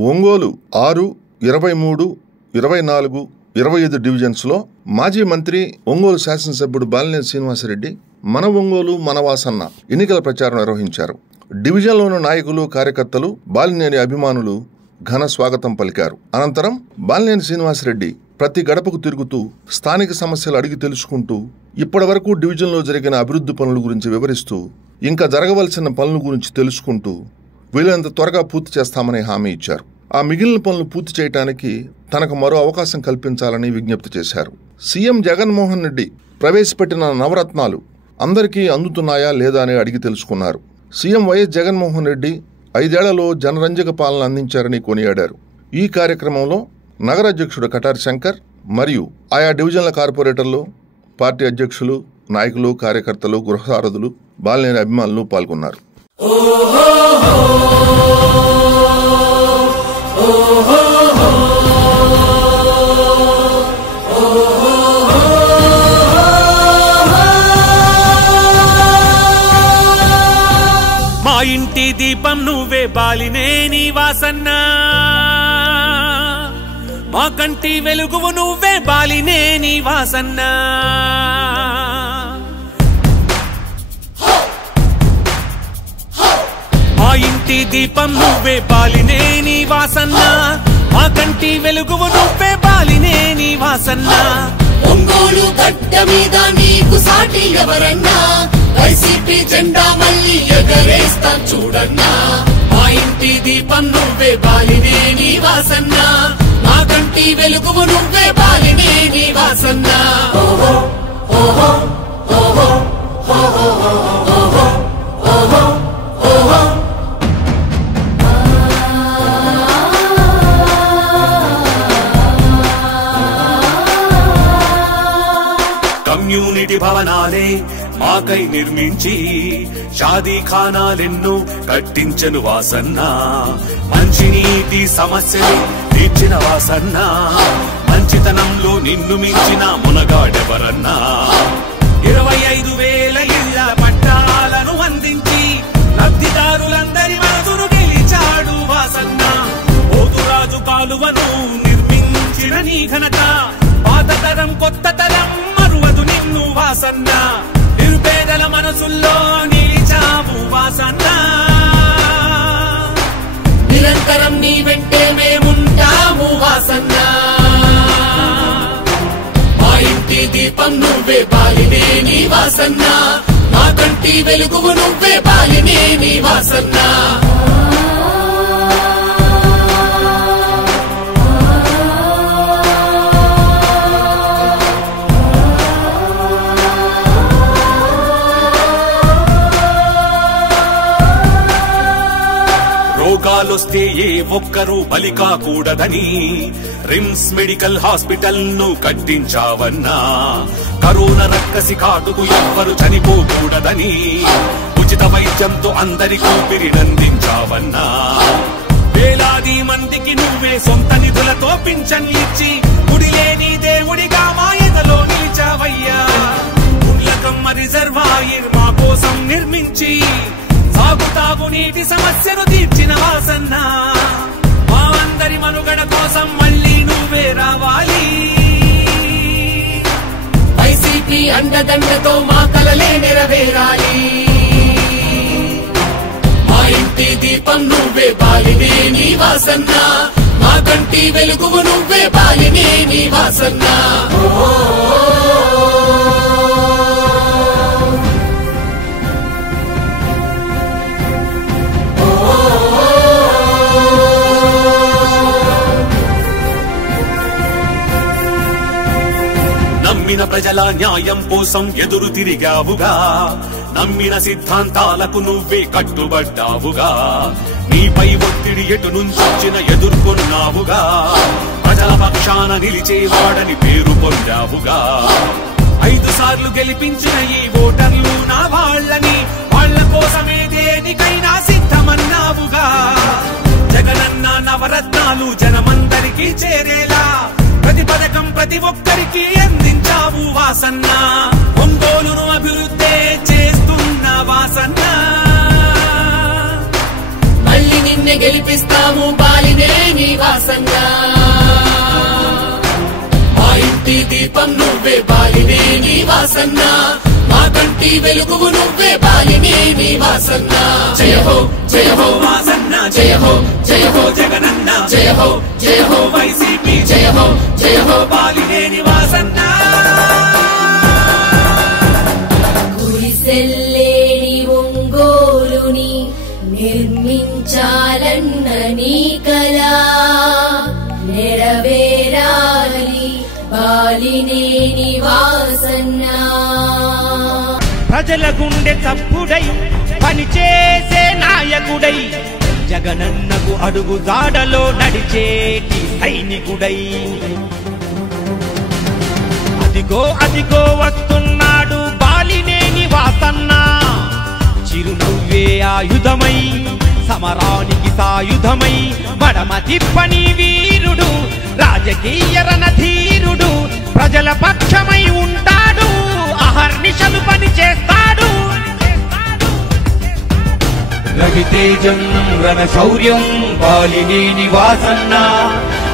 ఒంగోలు 6, 23, 24, 25 డివిజన్స్లో మాజీ మంత్రి ఒంగోలు శాసనసభ్యుడు బాలినేని శ్రీనివాసరెడ్డి మన ఒంగోలు మన వాసన్న ఎన్నికల ప్రచారం నిర్వహించారు. డివిజన్లోని నాయకులు, కార్యకర్తలు, బాలినేని అభిమానులు ఘన స్వాగతం పలికారు. అనంతరం బాలినేని శ్రీనివాసరెడ్డి ప్రతి గడపకు తిరుగుతూ స్థానిక సమస్యలు అడిగి తెలుసుకుంటూ ఇప్పటి వరకు డివిజన్లో జరిగిన అభివృద్ధి పనుల గురించి వివరిస్తూ ఇంకా జరగవలసిన పనుల గురించి తెలుసుకుంటూ వీలైనంత త్వరగా పూర్తి చేస్తామని హామీ ఇచ్చారు. ఆ మిగిలిన పనులు పూర్తి చేయడానికి తనకు మరో అవకాశం కల్పించాలని విజ్ఞప్తి చేశారు. సీఎం జగన్మోహన్ రెడ్డి ప్రవేశపెట్టిన నవరత్నాలు అందరికీ అందుతున్నాయా లేదా అని అడిగి తెలుసుకున్నారు. సీఎం వైఎస్ జగన్మోహన్ రెడ్డి 5 ఏళ్లలో జనరంజక పాలన అందించారని కొనియాడారు. ఈ కార్యక్రమంలో నగర అధ్యక్షుడు కటారి శంకర్ మరియు ఆయా డివిజన్ల కార్పొరేటర్లు, పార్టీ అధ్యక్షులు, నాయకులు, కార్యకర్తలు, గృహసారథులు, బాలినేని అభిమానులు పాల్గొన్నారు. మా ఇంటి దీపం నువ్వే బాలినేని వాసన్న, మా కంటి వెలుగువు నువ్వే బాలినేని వాసన్న. మా ఇంటి దీపం నువ్వే బాలినేని వాసన్న, మా కంటి వెలుగువు నువ్వే బాలినేని వాసన్న. ఒంగోలు గడ్డ మీద నీకు సాటి ఎవరన్నా, వైసీపీ జెండా మళ్ళీ ఎగరేస్తాం చూడన్నా. మా ఇంటి దీపం నువ్వే బాలినేని వాసన్న, మా కంటి వెలుగువు నువ్వే బాలినేని వాసన్న. ఓహో ఓహో ఓహో ఓహో ఓహో ఓహో ఓహో. కమ్యూనిటీ భవనాలే మాకై నిర్మించి షాదీ ఖానాలెన్నో కట్టించను వాసన్న. మంచినీటి సమస్యలు తీర్చిన వాసన్న, మంచితనంలో నిన్ను మించిన మునగాడెవరన్నా. 25,000 ఇళ్ల పట్టాలను అందించి లబ్ధిదారులందరి మనసును గెలిచాడు వాసన్న. పోతురాజు కాలువను నిర్మించిన నీ ఘనత, పాత తరం కొత్త తరం మరువదు నిన్ను వాసన్న. నిరుపేదల మనసుల్లో నిలిచావు వాసన్న. నిరంతరం నీ వెంటే మేముంటాము వాసన్న. మా ఇంటి దీపం నువ్వే బాలినేని వాసన్న, మా కంటి వెలుగువు నువ్వే బాలినేని వాసన్న. రోగాలొస్తే ఏ ఒక్కరూ బలి కాకూడదని రిమ్స్ మెడికల్ హాస్పిటల్ ను కట్టించావన్నా. కరోనా రక్కసి కాటుకు ఎవ్వరు చనిపోకూడదని ఉచిత వైద్యంతో అందరికీ ఊపిరినందించావన్నా. వేలాది మందికి నువ్వే సొంత నిధులతో పింఛన్లిచ్చి గుడిలేని దేవుడిగా మా ఎదలో నిలిచావయ్యా. గుండ్లకమ్మ రిజర్వాయర్ మా కోసం నిర్మించి సాగుతాగు నీటి సమస్యను తీర్చిన వాసన్న. మా అందరి మనుగడ కోసం మళ్ళీ నువ్వే రావాలి. వైసీపీ అండదండతో మా కలలే నెరవేరాలి. మా ఇంటి దీపం నువ్వే బాలినేని వాసన్న, మా కంటి వెలుగువు నువ్వే బాలినేని వాసన్న. నమ్మిన ప్రజల న్యాయం కోసం ఎదురు తిరిగావుగా, నమ్మిన సిద్ధాంతాలకు నువ్వే కట్టుబడ్డావుగా. నీపై ఒత్తిడి ఎటు నుంచొచ్చిన ఎదుర్కొన్నావుగా, ప్రజల పక్షాన నిలిచేవాడని పేరు పొందావుగా. 5 సార్లు గెలిపించిన ఈ ఓటర్లు నా వాళ్ళని, వాళ్ల కోసమే దేనికైనా సిద్ధమన్నావుగా. జగనన్న నవరత్నాలు జనమందరికీ చేరేలా ప్రతి పథకం ప్రతి ఒక్కరికి అందించావు వాసన్న. ఒంగోలును అభివృద్ధి చేస్తున్న వాసన్న. మళ్ళీ నిన్నే గెలిపిస్తాము బాలినేని వాసన్న మా ఇంటి దీపం నువ్వే బాలినేని వాసన్న మా కంటి వెలుగువు నువ్వే బాలినేని వాసన్న జయ హో వాసన్న జయ హో జగనన్న జయ హో వైసీపీ జయ హో బాలినేని వాసన్న గుడిసెల్లేని ఒంగోలుని నిర్మించాలన్న నీ కలా నెరవేరాలి బాలినేని వాసన్న ప్రజల గుండె చప్పుడై పనిచేసే నాయకుడై జగనన్నకు అడుగు జాడలో నడిచేటి సైనికుడై అదిగో వస్తున్నాడు బాలినేని వాసన్న చిరునవ్వే ఆయుధమై సమరానికి సాయుధమై మడమ తిప్పని వీరుడు రాజకీయ రణధీరుడు ప్రజల పక్షమై ఉంటాడు అహర్నిశలు పని చేస్తాడు రవితేజం రణశౌర్యం బాలినేని వాసన్న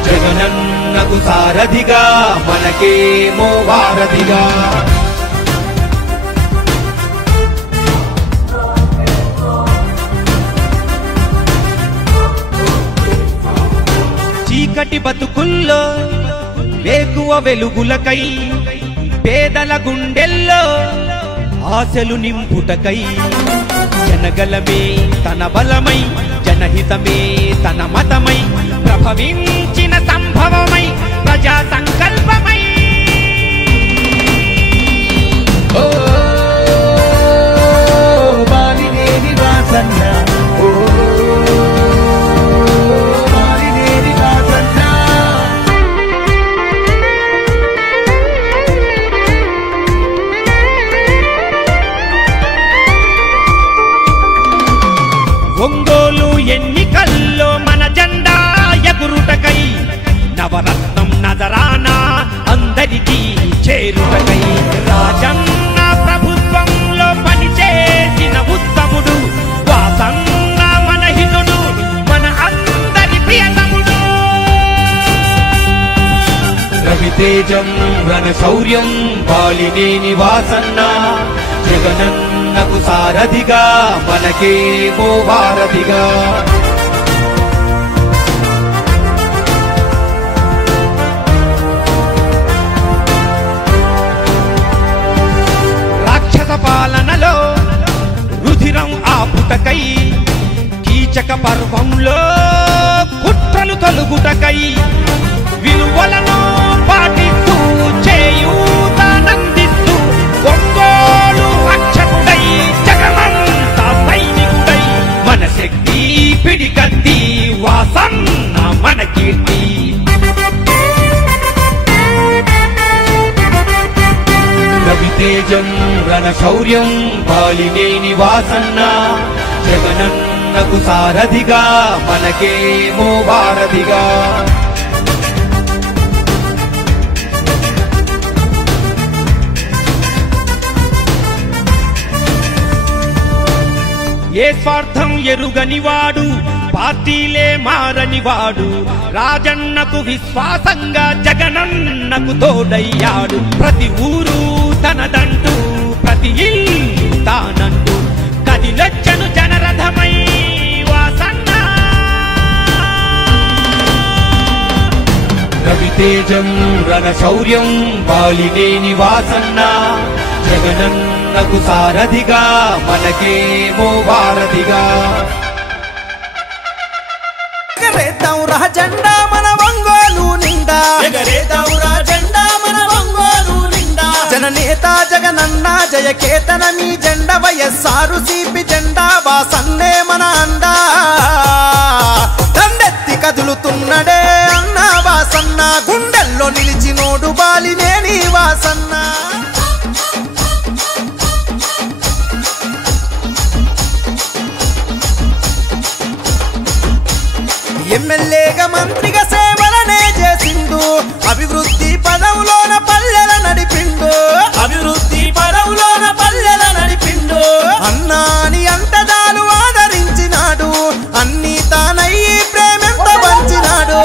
జగనన్నకు సారథిగా మనకేమో వారధిగా చీకటి బతుకుల్లో వేకువ వెలుగులకై పేదల గుండెల్లో ఆశలు నింపుటకై జనగలమే తన బలమై జనహితమే తన మతమై ప్రభవించిన సంభవమై ప్రజా సంకల్పమై ఓ బాలినేని వాసన్న ఒంగోలు ఎన్నికల్లో మన జెండా ఎగురుటకై నవరత్నం నజరానా అందరికీ చేరుటకై రాజన్న ప్రభుత్వంలో పనిచేసిన ఉత్తముడు వాసన్న మన హితుడు మన అందరి ప్రియతముడు రవితేజం రణశౌర్యం బాలినేని వాసన్న జగనన్నకు సారథిగా మనకేమో వారధిగా రాక్షస పాలనలో రుధిరం ఆపుటకై కీచక పర్వంలో కుట్రలు తొలుగుటకై విలువలను పాటిస్తూ చేయూతనందిస్తూ ఒంగోలు రక్షకుడై జగమంతా సైనికుడై మన శక్తి పిడికత్తి వాసన్న మన కీర్తి రవితేజం రణశౌర్యం బాలినేని వాసన్న జగనన్నకు సారథిగా మనకేమో వారధిగా ఏ స్వార్థం ఎరుగనివాడు పార్టీలే మారనివాడు రాజన్నకు విశ్వాసంగా జగనన్నకు తోడయ్యాడు ప్రతి ఊరు తనదంటూ ప్రతి ఇల్లు తానంటూ కదిలొచ్చను జనరథమై వాసన్న రవితేజం రణశౌర్యం బాలినేని వాసన్న జగనన్నకు సారథిగా మనకేమో వారధిగా ఎగరేద్దాం రా జెండా మన ఒంగోలు నిండా ఎగరేద్దాం రా జెండా మన ఒంగోలు నిండా జననేత జగనన్న జయకేతన మీ జెండా వైఎస్ఆర్ సిపి జెండా వాసన్నే మన అండా దండెత్తి కదులుతున్నడే అన్న వాసన్న గుండెల్లో నిలిచినోడు బాలినేని వాసన్న ఎమ్మెల్యేగా మంత్రిగా సేవలనే చేసిండు అభివృద్ధి పదవులోన పల్లెల నడిపిండు అన్నాని అంతదాలు ఆదరించినాడు అన్ని తానయ్యి ప్రేమెంత పంచినాడు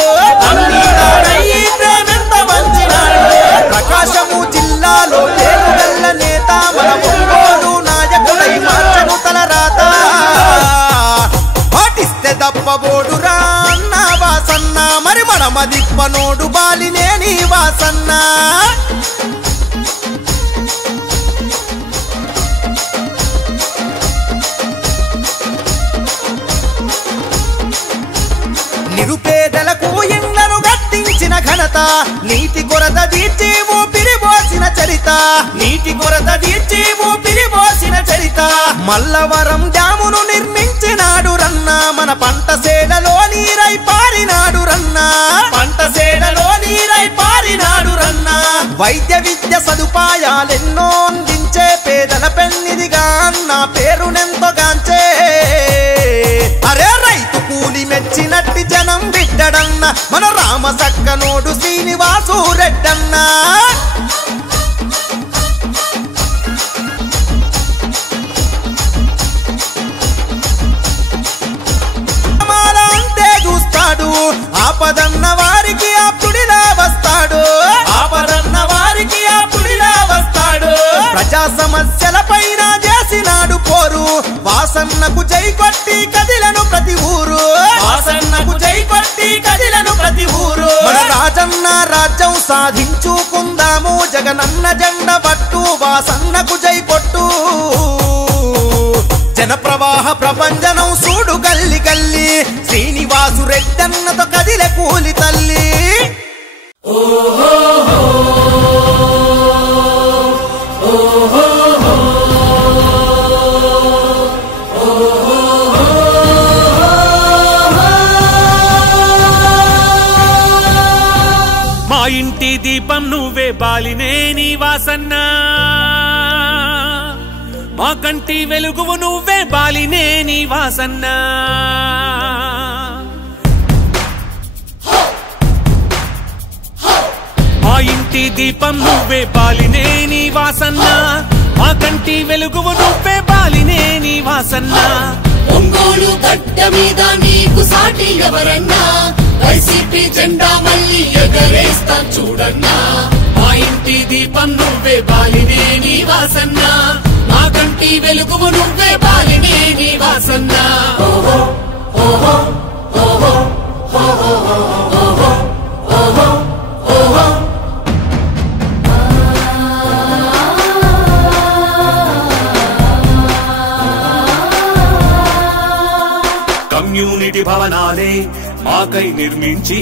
మడమదిప్పనోడు బాలినేని వాసన్న నిరుపేదలకు ఇళ్లను గట్టించిన ఘనత నీటి కొరత తీర్చి ఊపిరి పోసిన చరిత నీటి కొరత తీర్చి ఊపిరి పోసిన చరిత మల్లవరం డ్యామును నిర్మించినాడు రన్న మన పంట సేలలో నీరై పారినాడు రన్న పంట సేలలో నీరై పారినాడు రన్న వైద్య విద్య సదుపాయాలెన్నో అందించే పేదల పెన్నిదిగా అన్న పేరునెంతో గాంచే అరే రైతు కూలి మెచ్చినట్టి జనం బిడ్డడన్న మన రామ సక్కనోడు శ్రీనివాసు రెడ్డన్న అంటే చూస్తాడు ఆపదన్న వారికి ఆప్తుడిలా వస్తాడు ఆపదన్న వారికి ఆప్తుడిలా వస్తాడు ప్రజా సమస్యల పైన చేసినాడు పోరు వాసన్నకు జై కొట్టి కదిలను ప్రతి ఊరు వాసన్నకు జై కొట్టి కదిలను ప్రతి ఊరు మన రాజన్న రాజ్యం సాధించుకుందాము జగనన్న జెండ పట్టు వాసన్నకు జై కొట్టు జన ప్రవాహ ప్రపంచనం చూడు గల్లి గల్లి శ్రీనివాసు రెడ్డన్నతో కదిలే కూలి తల్లి మా ఇంటి దీపం నువ్వే బాలినేని వాసన్న మా కంటి వెలుగువు నువ్వే బాలినేని వాసన్న మా ఇంటి దీపం నువ్వే బాలినేని వాసన్న మా కంటి వెలుగువు నువ్వే బాలినేని వాసన్న ఒంగోలు గడ్డ మీద నీకు సాటి ఎవరన్నా వైసీపీ జెండా మళ్ళీ ఎగరేస్తాం చూడన్నా మా ఇంటి దీపం నువ్వే బాలినేని వాసన్న మా కంటి వెలుగువు నువ్వే బాలినేని వాసన్న ఓహో ఓహో ఓహో ఓహో ఓహో ఓహో ఓహో కమ్యూనిటీ భవనాలే మాకై నిర్మించి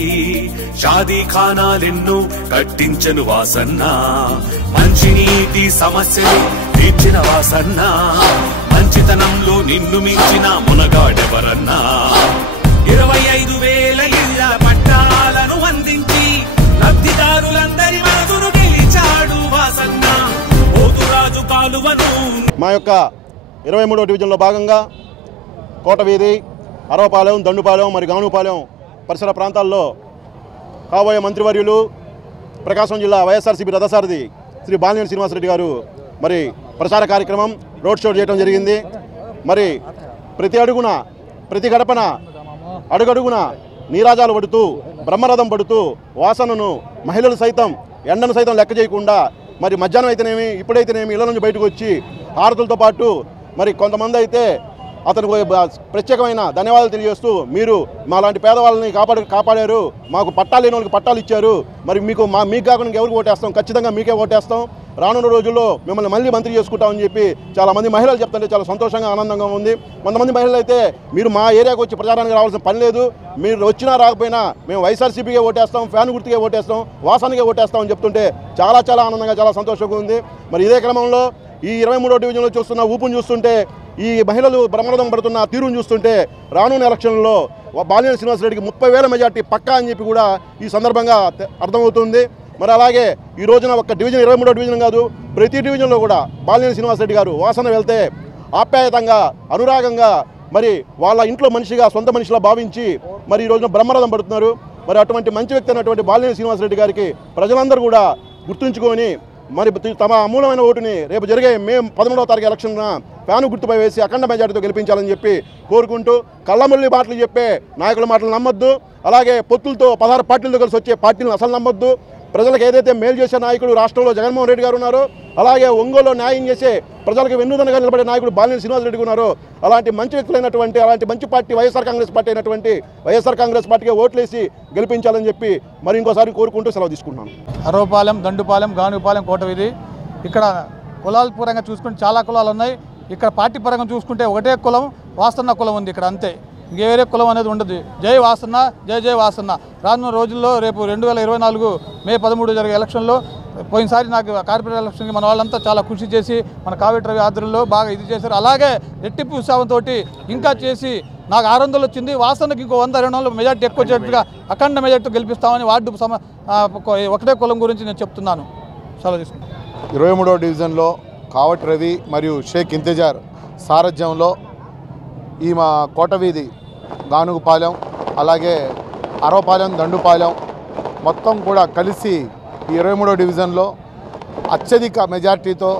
షాదీ ఖానాలెన్నో కట్టించను వాసన్న మంచినీటి సమస్యలు తీర్చిన వాసన్న మంచితనంలో నిన్ను మించిన మునగాడెవరన్నా 25,000 ఇళ్ల పట్టాలను అందించి లబ్ధిదారులందరి మనసును గెలిచాడు వాసన్న పోతురాజు కాలువను మా యొక్క 23వ డివిజన్లో భాగంగా కోటవీధి అరవపాలెం దండుపాలెం మరి గానుపాలెం పరిసర ప్రాంతాల్లో కాబోయే మంత్రివర్యులు ప్రకాశం జిల్లా వైఎస్ఆర్సీపీ రథసారథి శ్రీ బాలినేని శ్రీనివాసరెడ్డి గారు మరి ప్రచార కార్యక్రమం రోడ్ షో చేయడం జరిగింది. మరి ప్రతి అడుగున ప్రతి గడపన అడుగడుగున నీరాజాలు పడుతూ బ్రహ్మరథం పడుతూ వాసనను మహిళలు సైతం ఎండను సైతం లెక్క చేయకుండా మరి మధ్యాహ్నం అయితేనేమి ఇప్పుడైతేనేమి ఇళ్ల నుంచి బయటకు వచ్చి హారతులతో పాటు మరి కొంతమంది అయితే అతనికి ప్రత్యేకమైన ధన్యవాదాలు తెలియజేస్తూ మీరు మా లాంటి పేదవాళ్ళని కాపాడారు, మాకు పట్టాలు లేని వాళ్ళకి పట్టాలు ఇచ్చారు, మరి మీకు కాకుండా ఎవరికి ఓటేస్తాం, ఖచ్చితంగా మీకే ఓటేస్తాం, రానున్న రోజుల్లో మిమ్మల్ని మళ్ళీ మంత్రి చేసుకుంటామని చెప్పి చాలామంది మహిళలు చెప్తుంటే చాలా సంతోషంగా ఆనందంగా ఉంది. కొంతమంది మహిళలు అయితే మీరు మా ఏరియాకి వచ్చి ప్రచారానికి రావాల్సిన పని లేదు, మీరు వచ్చినా రాకపోయినా మేము వైఎస్ఆర్సీపీకే ఓటేస్తాం, ఫ్యాన్ గుర్తుకే ఓటేస్తాం, వాసనకే ఓటేస్తాం అని చెప్తుంటే చాలా చాలా ఆనందంగా చాలా సంతోషంగా ఉంది. మరి ఇదే క్రమంలో ఈ 23వ డివిజన్లో చూస్తున్న ఊపును చూస్తుంటే, ఈ మహిళలు బ్రహ్మరథం పడుతున్న తీరును చూస్తుంటే రానున్న ఎలక్షన్లో బాలినేని శ్రీనివాసరెడ్డికి 30,000 మెజార్టీ పక్కా అని చెప్పి కూడా ఈ సందర్భంగా అర్థమవుతుంది. మరి అలాగే ఈ రోజున ఒక డివిజన్ 23వ డివిజన్ కాదు, ప్రతి డివిజన్లో కూడా బాలినేని శ్రీనివాసరెడ్డి గారు వాసన వెళ్తే ఆప్యాయతంగా అనురాగంగా మరి వాళ్ళ ఇంట్లో మనిషిగా సొంత మనిషిలా భావించి మరి ఈ రోజున బ్రహ్మరథం పడుతున్నారు. మరి అటువంటి మంచి వ్యక్తి అయినటువంటి బాలినేని శ్రీనివాసరెడ్డి గారికి ప్రజలందరూ కూడా గుర్తుంచుకొని మరి తమ అమూలమైన ఓటుని రేపు జరిగే మే 11వ తారీఖు ఎలక్షన్ ఫ్యాను గుర్తుపై వేసి అఖండ మెజార్టీతో గెలిపించాలని చెప్పి కోరుకుంటూ కళ్ళమల్లి మాటలు చెప్పే నాయకుల మాటలు నమ్మొద్దు, అలాగే పొత్తులతో 16 పార్టీలతో కలిసి వచ్చే పార్టీలను అసలు నమ్మొద్దు. ప్రజలకు ఏదైతే మేలు చేసే నాయకుడు రాష్ట్రంలో జగన్మోహన్ రెడ్డి గారు ఉన్నారో అలాగే ఒంగోలులో న్యాయం చేసే ప్రజలకు వెన్నుదనగా నిలబడే నాయకుడు బాలినేని శ్రీనివాసరెడ్డి ఉన్నారు. అలాంటి మంచి వ్యక్తులైనటువంటి అలాంటి మంచి పార్టీ వైఎస్ఆర్ కాంగ్రెస్ పార్టీ అయినటువంటి వైఎస్ఆర్ కాంగ్రెస్ పార్టీకి ఓట్లేసి గెలిపించాలని చెప్పి మరి ఇంకోసారి కోరుకుంటూ సెలవు తీసుకుంటున్నాను. అరవపాలెం, దండుపాలెం, గానుపాలెం, కోటవీధి ఇక్కడ కులాల పరంగా చూసుకుంటే చాలా కులాలు ఉన్నాయి. ఇక్కడ పార్టీ పరంగా చూసుకుంటే ఒకటే కులం వాసన్న కులం ఉంది ఇక్కడ, అంతే. వేరే కులం అనేది ఉండదు. జై వాసన్న, జై జై వాసన్న. రానున్న రోజుల్లో రేపు 2024 మే 13 జరిగే ఎలక్షన్లో, పోయినసారి నాకు కార్పొరేట్ ఎలక్షన్కి మన వాళ్ళంతా చాలా కృషి చేసి మన కావేటి రవి ఆధ్వర్యంలో బాగా ఇది చేశారు. అలాగే రెట్టింపు ఉత్సాహంతో ఇంకా చేసి నాకు 600 వచ్చింది. వాసన్నకి ఇంకో 100-200 మెజార్టీ ఎక్కువ వచ్చేట్టుగా అఖండ మెజార్టీతో గెలిపిస్తామని వార్డు ఒకటే కులం గురించి నేను చెప్తున్నాను. సెలవు తీసుకుంటాను. 23వ డివిజన్లో కావటి రవి మరియు షేక్ ఇంతజార్ సారథ్యంలో ఈ మా కోటవీధి, గానుగుపాలెం, అలాగే అరవపాలెం, దండుపాలెం మొత్తం కూడా కలిసి ఈ 23వ డివిజన్లో అత్యధిక మెజార్టీతో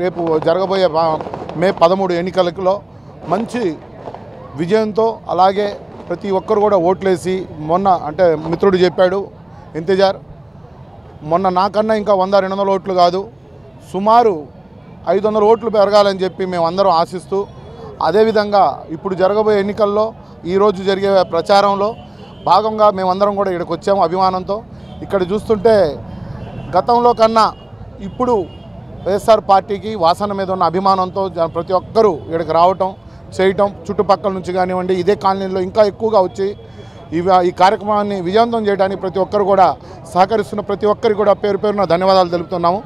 రేపు జరగబోయే మే 13 ఎన్నికలలో మంచి విజయంతో, అలాగే ప్రతి ఒక్కరు కూడా ఓట్లేసి, మొన్న అంటే మిత్రుడు చెప్పాడు ఇంతజార్, మొన్న నాకన్నా ఇంకా 100-200 ఓట్లు కాదు, సుమారు 500 ఓట్లు పెరగాలని చెప్పి మేమందరం ఆశిస్తూ, అదేవిధంగా ఇప్పుడు జరగబోయే ఎన్నికల్లో ఈరోజు జరిగే ప్రచారంలో భాగంగా మేమందరం కూడా ఇక్కడికి వచ్చాము అభిమానంతో. ఇక్కడ చూస్తుంటే గతంలో కన్నా ఇప్పుడు వైఎస్ఆర్ పార్టీకి వాసన మీద ఉన్న అభిమానంతో ప్రతి ఒక్కరూ ఇక్కడికి రావటం చేయటం, చుట్టుపక్కల నుంచి కానివ్వండి, ఇదే కాలనీలో ఇంకా ఎక్కువగా వచ్చి ఈ కార్యక్రమాన్ని విజయవంతం చేయడానికి ప్రతి ఒక్కరు కూడా సహకరిస్తున్న ప్రతి ఒక్కరికి కూడా పేరు పేరున ధన్యవాదాలు తెలుపుతున్నాము.